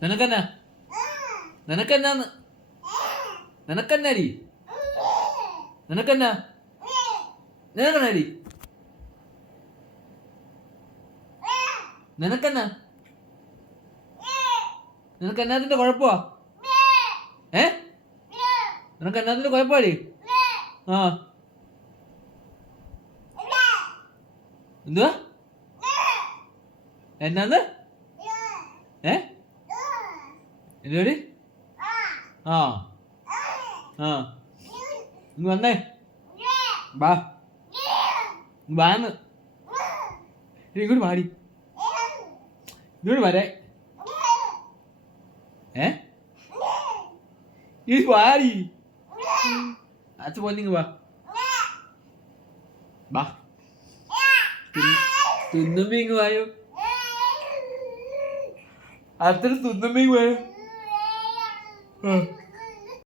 നിനക്കെന്നാ നിനക്കെന്നാന്ന് നിനക്കെന്നാടി നിനക്കെന്നാ നിനക്കെന്നാടി നിനക്കെന്നാ നിനക്ക് എന്നാത്തിന്റെ കുഴപ്പമാ നിനക്ക് എന്നാത്തിന്റെ കുഴപ്പമാടി ആ എന്തുവാ എന്നാന്ന് എന്തുവാടി ആ ആ ഇങ്ങ് വന്നേ ബാ വാന്ന് ഇങ്ങോട്ട് പാടി ഇങ്ങോട്ട് വരേ ഇത് പാടി അച്ഛ പോന്നിങ് വാ ബാ തുന്നുമ്പോ ഇങ്ങ് വായോ അത്ര തുന്നുമ്പോ ഇങ്ങ് വായോ